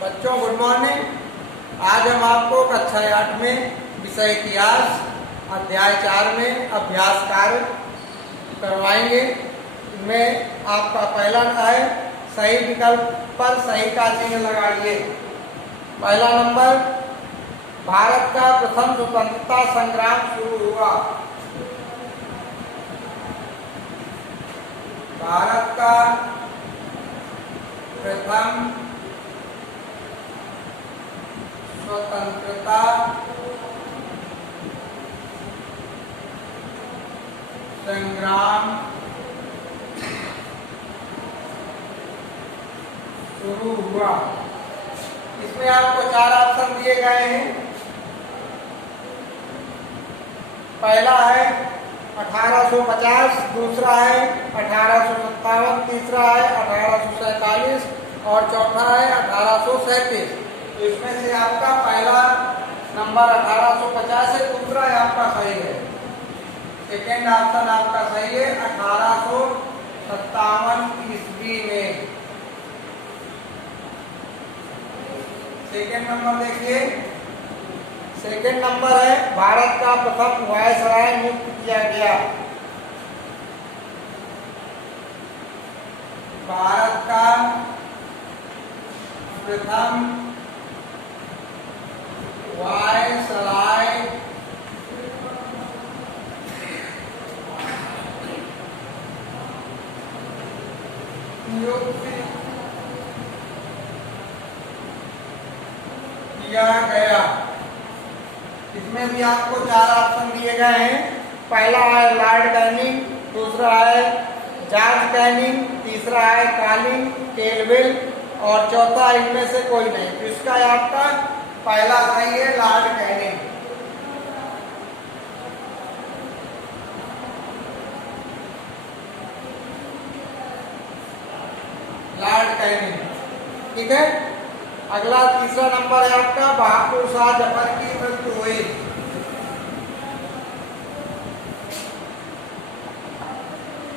बच्चों good morning. आज हम आपको कक्षा 8 में विषय इतिहास अध्याय 4 में अभ्यास कार्य करवाएंगे। इनमें आपका पहला है सही विकल्प पर सही का चिन्ह लगाइए। पहला नंबर, भारत का प्रथम स्वतंत्रता संग्राम शुरू हुआ। भारत का प्रथम स्वतंत्रता संग्राम शुरू हुआ। इसमें आपको 4 ऑप्शन दिए गए हैं। पहला है 1850, दूसरा है 1857, तीसरा है 1847 और चौथा है 1837। इसमें से आपका पहला नंबर 1850 है, दूसरा आपका सही है। सेकेंड ऑप्शन आपका सही है 1857 ईस्वी में। सेकेंड नंबर देखिए, सेकेंड नंबर है भारत का प्रथम वायसराय नियुक्त किया गया। भारत का प्रथम वायसराय नियुक्त किया गया। इसमें भी आपको 4 ऑप्शन दिए गए हैं। पहला है लॉर्ड कैनिंग, दूसरा है जॉर्ज कैनिंग, तीसरा है कॉलिन केलविल और चौथा इनमें से कोई नहीं। तो इसका आपका पहला सही है लॉर्ड कैनिंग। लॉर्ड कैनिंग, ठीक है। अगला तीसरा नंबर है आपका बहादुर शाह जफर की मृत्यु हुई।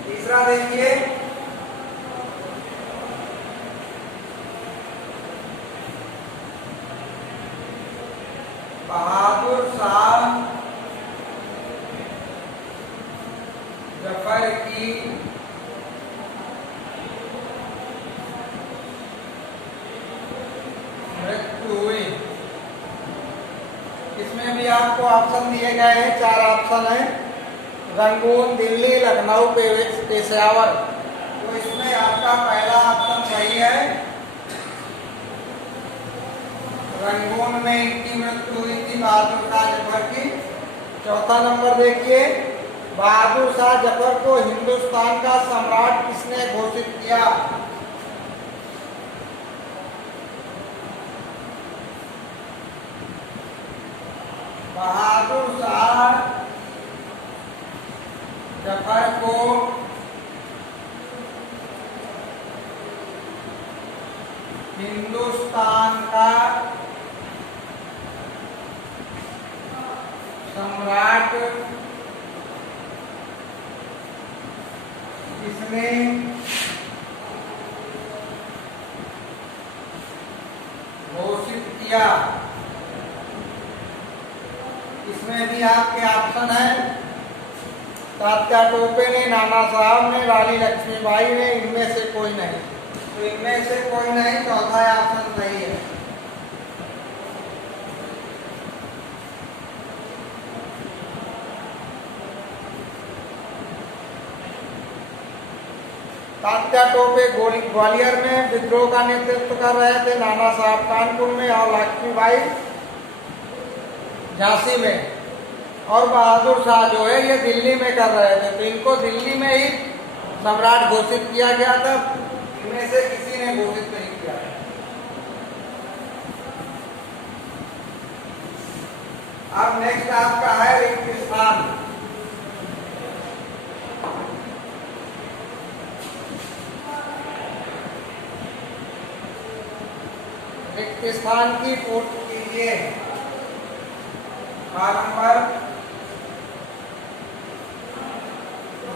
तीसरा देखिए, बहादुर शाह जफर की मृत्यु हुई। इसमें भी आपको ऑप्शन दिए गए हैं, 4 ऑप्शन हैं। रंगून, दिल्ली, लखनऊ, पेशावर। तो इसमें आपका पहला ऑप्शन सही है। रंगून में इनकी मृत्यु हुई थी बहादुर शाह जफर की। चौथा नंबर देखिए, बहादुर शाह जफर को हिंदुस्तान का सम्राट किसने घोषित किया? बहादुर शाह जफर को हिंदुस्तान का सम्राट किसने घोषित किया? इसमें भी आपके ऑप्शन है तात्या टोपे ने, नाना साहब ने, रानी लक्ष्मीबाई ने, इनमें से कोई नहीं। तो इनमें से कोई नहीं, चौथा ऑप्शन सही है। तात्या टोपे ग्वालियर में विद्रोह का नेतृत्व कर रहे थे, नाना साहब कानपुर में और लक्ष्मीबाई झांसी में, और बहादुर शाह जो है ये दिल्ली में कर रहे थे। तो इनको दिल्ली में ही सम्राट घोषित किया गया था, इनमें से किसी ने घोषित नहीं किया। अब नेक्स्ट आपका है रिक्त स्थान। रिक्त स्थान की पूर्ति कीजिए। नंबर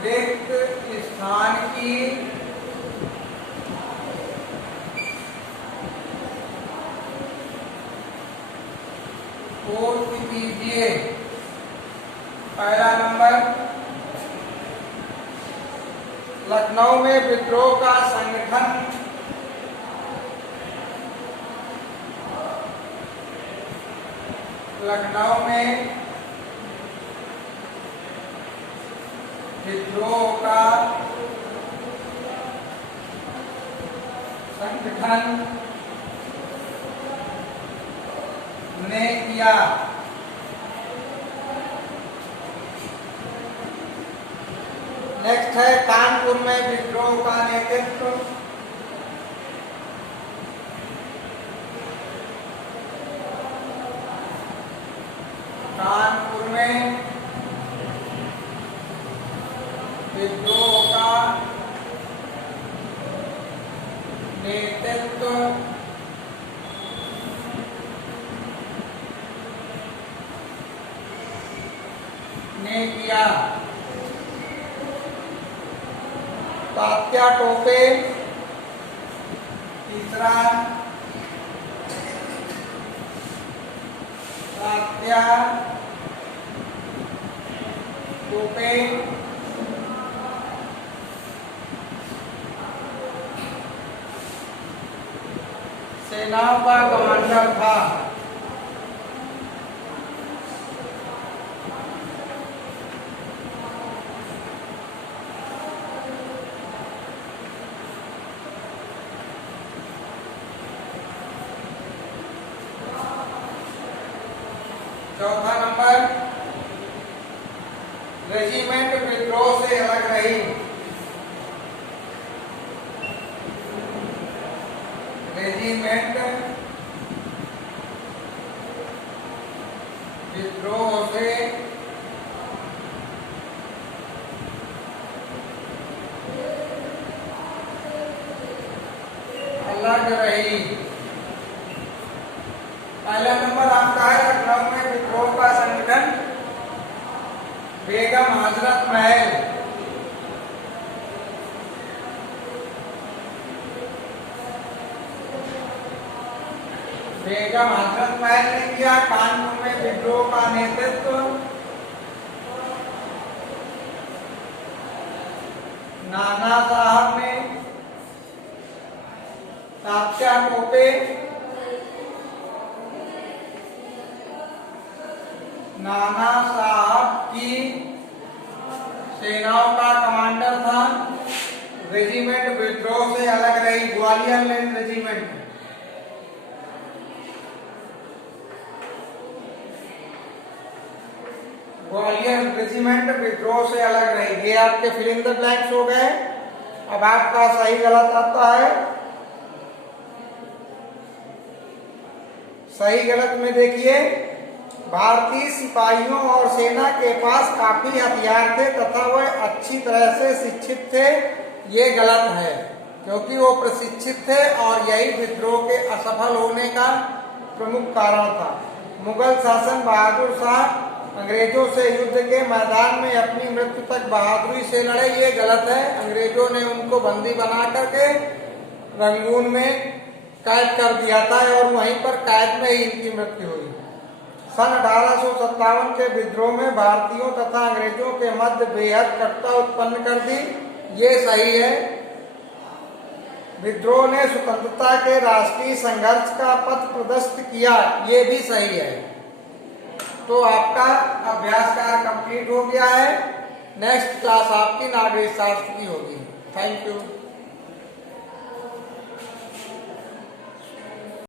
रिक्त स्थान की देखिए, पहला नंबर, लखनऊ में विद्रोह का संगठन। लखनऊ में विद्रोह का संगठन ने किया। नेक्स्ट है कानपुर में विद्रोह का नेतृत्व। कानपुर में विद्रोह का नेतृत्व ने किया। तात्या टोपे, तीसरा, तात्या टोपे सेनाओं का कमांडर था। चौथा नंबर, रेजिमेंट विद्रोह से अलग रही। रेजिमेंट विद्रोह से अलग रही। पहला नंबर आपका है लखनऊ में विद्रोह का संगठन, बेगम हजरत महल। बेगम हजरत महल ने किया। कानपुर में विद्रोह का नेतृत्व नाना साहब ने। तात्या टोपे नाना साहब की सेनाओं का कमांडर था। रेजिमेंट विद्रोह से अलग रही। ग्वालियर में रेजिमेंट, ग्वालियर रेजिमेंट विद्रोह से अलग रही। ये आपके फिल इन द ब्लैंक्स हो गए। अब आपका सही गलत आता है। सही गलत में देखिए, भारतीय सिपाहियों और सेना के पास काफी हथियार थे तथा वह अच्छी तरह से शिक्षित थे। ये गलत है, क्योंकि वो प्रशिक्षित थे और यही विद्रोह के असफल होने का प्रमुख कारण था। मुगल शासन बहादुर शाह अंग्रेजों से युद्ध के मैदान में अपनी मृत्यु तक बहादुरी से लड़े। ये गलत है। अंग्रेजों ने उनको बंदी बना करके रंगून में कैद कर दिया था और वहीं पर कैद में ही इनकी मृत्यु हुई। सन 1857 के विद्रोह में भारतीयों तथा अंग्रेजों के मध्य बेहद कटुता उत्पन्न कर दी। ये सही है। विद्रोह ने स्वतंत्रता के राष्ट्रीय संघर्ष का पथ प्रशस्त किया। ये भी सही है। तो आपका अभ्यास कार्य कंप्लीट हो गया है। नेक्स्ट क्लास आपकी नागरिक शास्त्र की होगी। Thank you.